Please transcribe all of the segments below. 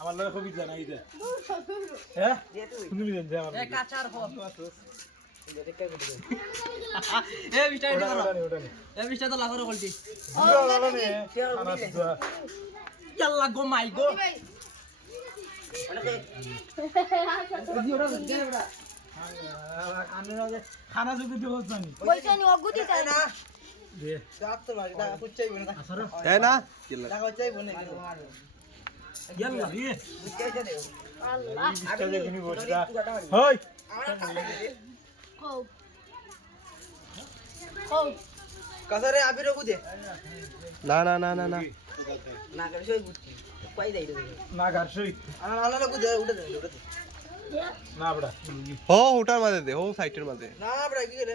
আমার লগে খুবই জানাই দে হ্যাঁ তুমি জান দে আমার কাচার হব এ বিটা এটা করো এ বিটা তো লাগরে বলতি ইয়াল্লা গো মাই গো খানা যদি দিও জানি বলছনি অগুতি তাই না দে দাঁত তো মারি দা কুচাই বনে আসরে তাই না দা কুচাই বনে ইয়াল্লা রে বুঝাইতে দে আল্লাহ বিস্তা দেখিনি বসদা হই কও কও কাসারে আবির বুঝে না না না না না না করে সই বুঝছি পাই যাই রে না গারছই আলা বুঝে উঠে দে না বড়া হো ওটার মাঝে দে হো সাইটের মাঝে না বড় কি করে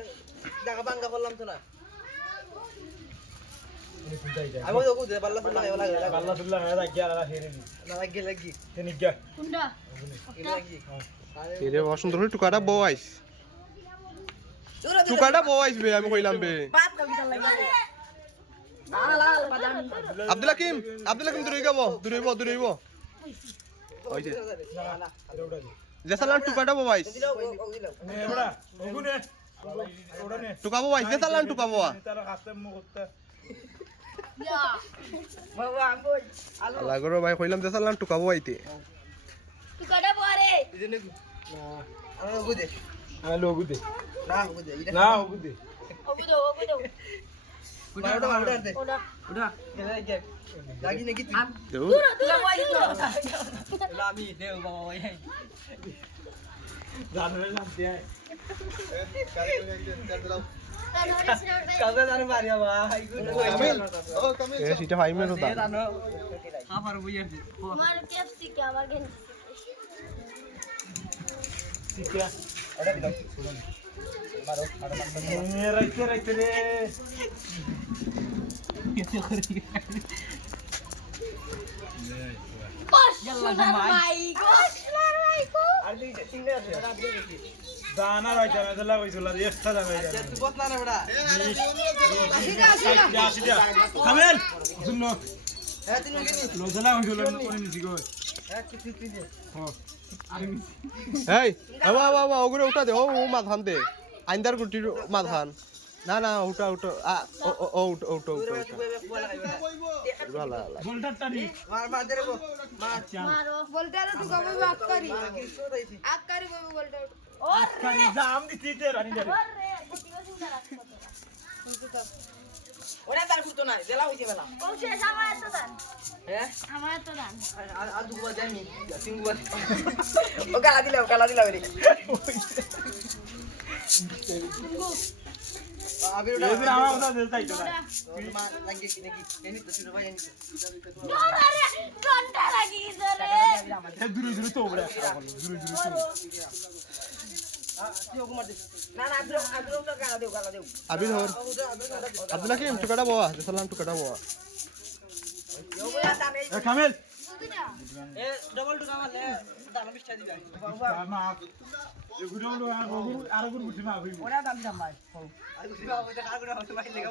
জায়গা ভাঙা করলাম তো না আমি তো বুঝে পাল্লা ফুলা লাগা আল্লাহ সুল্লাহ না গিয়া না হেরেনি না লাগি লাগি তেনি গিয়া কুন্ডা লাগি এরে বসন্ত হই টুকাটা বওয়াইস টুকাটা বওয়াইস বে আমি কইলাম বে বাত কবিতা লাগি আলা বাদাম আব্দুল হাকিম দূরে হইব ওই যে জেসালান টুকাটা বওয়াইস দিলাও নে বড়া ওগুনে ওড়া নে টুকা বওয়াইস জেসালান টুকা বওয়া তার হাতে মুখটা ইয়া বাবা আমই আলো লাগরো ভাই কইলাম জেসালান টুকা বওয়াইতে তুই কটা পরে দিনে আমি বুঝে আমি লোগুদে না বুঝে না ওগুদে ওগুদো উড়া দে ওটা উড়া গেলে লাগি নাকি দেও তুই কই আমি দেও বাবা ভাই জানরে নাম দে কাজে জানে মারিয়া ভাই এ সিটা 5 মিনিট দা আমার বুঝে আমার পেপসি কে আমার গেন শিখিয়া ওটা দিলাম মারো রাইতে রে মাই গো আর দিই তিনটা আছে রাত দিয়ে গেছি দানা রাইতে না দিলা কইছলা এক্সট্রা দানা আচ্ছা তুই বস না বড়া কামেল শুনো হ্যাঁ তিন গেনি লোজলা হইছলা করে নিছি গো হ্যাঁ ঠিক হ্যাঁ আরে এই বাবা ওগুরে উঠা দে ও মাথান দে আইন্দার গুটির মাথান না না উঠা ও উঠা ভালো গোলটার টানি মার দে রে গো মার মারো বলতে আর তুই কবে বাক করি আক করি বলবো বলতে ও কানি জাম দিতে তে রানি দে রে কিবা চিন্তা রাখছো ওরে তার ফুটো না দেলা হইছে বেলা ও শেষ আমার এত দান হ্যাঁ আমার এত দান আর দুবার জানি সিংগুবার ও গালা দিলাম রে আবির ওটা এদিন আমার কথা দিতে চাইতো না মা লাগে কি নাকি এনি তো শুনো ভাই এনি আরে ঘন্টা লাগি ধরে এ দূরে তো বড় দূরে না আদ্র তো গালা দেও আবির হর আব্দুল হাকিম টুকাটা বওয়া জেসালান টুকাটা বওয়া এ কামেল এ ডবল টু কামালে দাম 20 টা দিবা মা এগুলো আর গুলো বুঝি না হইব ওরা দাম দিলাম ভাই আর দিবা ওইটা কার করে হতে ভাই লেগা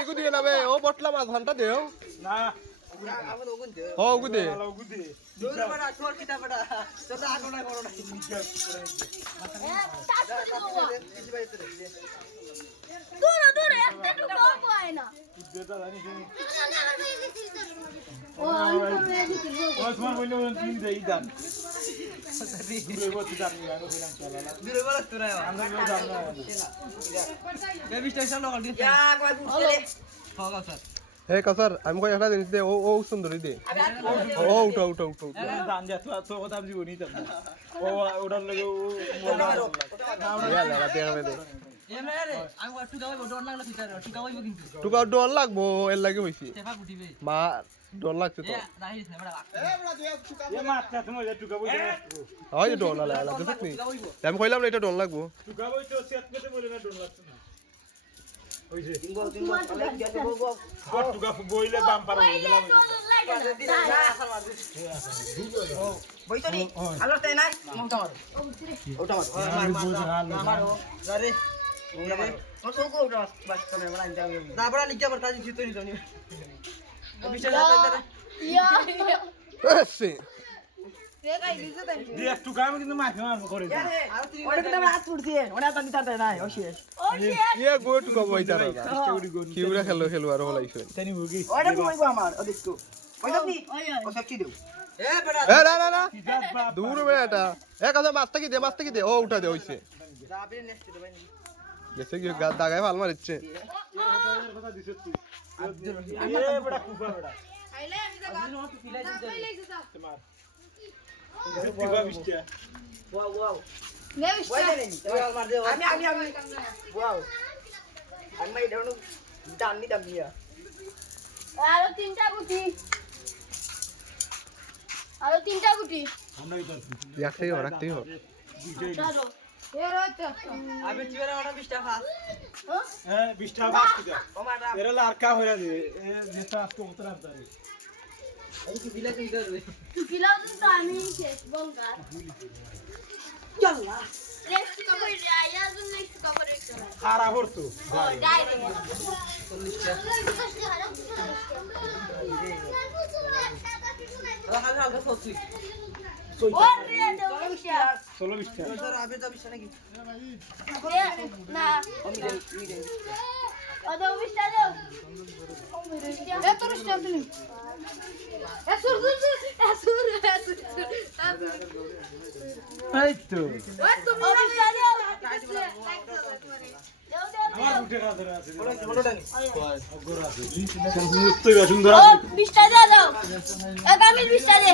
ইগু দিও না বে ও বটলা মাথানটা দেও না আমি তো গুনতে ও গুদে ওগুদে দূর বড়া তোর কিটা বড়া তোর আগো না করো না দূরে একটা টুকো হয় না যেটা জানি শুনি ও ওসমান বইলো তিন দেই দাম দূরে বসে দাম নিয়ে আমি বললাম চলা দূর বড়া তোরা আমরা দাম না বে 20 টাকা লোকাল দিতে ইয়া কই বুঝতে রে হোগা স্যার হে কাসার আমি কই একটা জিনিস দে ও সুন্দরী দে ও উঠা দাম যা তো কথা জীবনি দাম ও ওটার লাগে ও ইয়া লাগা দেখাবে দে এমরে রে আমি একটু দাও ডর লাগলো ফিটার একটু দাও কিন্তু টুকা ডর লাগবো এর লাগে হইছি সেফা গুটিবে মা ডর লাগছে তো এ রাহিস না বড়া এ মাত্রা তুমি টুকা বই হয় ডর না লাগা দেখছনি আমি কইলাম না এটা ডর লাগবো টুকা বই তো সেট করতে বলে না ডর লাগছে না ওই যে তিনগো অনেক গেছে বলবো টুকা বইলে বাম পার হয়ে গেল বইতনি আলো তাই নাই মোটা মারো ওটা মারো আরে ও তো কো ওটা বাস করে বানাই যাবে দাবড়া নিকে বর্তা জিতো নি তুমি বিশাল হাতে এসে রে গাই দিছে তাই দি একটু কাম কিন্তু মাফি মারবো করে দে ওটা কিন্তু হাত উঠছে ওটা তো নিতে নাই ও শেষ ইয়ে গোট কব হইতারা কিউরা খেলো আর হলাইছে তানি বুগি ওটা তো হইবো আমার ও দেখো ওই দেখনি ও সবটি দেও এ বেটা এ না দূর বেটা এ কথা মাছটা কি দে ও উঠা দে হইছে যাবে নেক্সট দেবে গেছে কি দাগায় ভাল মারিচ্ছে কথা দিছ তুই এ বড় কুফা বড় আইলে আমি তো গান তাই লাইছে সব তোমার দিবা বিষ্টা ওয়াও নে ওই বিস্তা দেনি মার দে আমি ওয়াও আমি এই দাও দানি দামিয়া আরো তিনটা গুটি আমরা এটা রাখতেই হবে চলো এ রোতে আমি চিরা ওটা 20 টাকা হ্যাঁ বিষ্টা বাস কিটা ও মাটা এরা লারকা হইরা দে এ যেটা আজকে উতরা দাঁড়ি এই কি বিলা তুমি করবে কিলাও তো আমি শেষ বঙ্গার চল্লা নেক্সট কভার আয়া তো নেক্সট কভার খারাপ হতো ডাইরেক্ট 40 টাকা রাখা হালকা সত্যি ওরে দেউশা চলো বিষ্টা তোর আবে তো বিশ নাকি না ও মিরে ও দেউশা দাও এ তোর স্ট্যান্ড নি এ সুর এই তো ওই তুমি দেউশা দাও আমার উঠে কাছে আছে বড়টা নি গোরা আছে সুন্দর ও বিশটা দাও এ কামিল বিশটা দে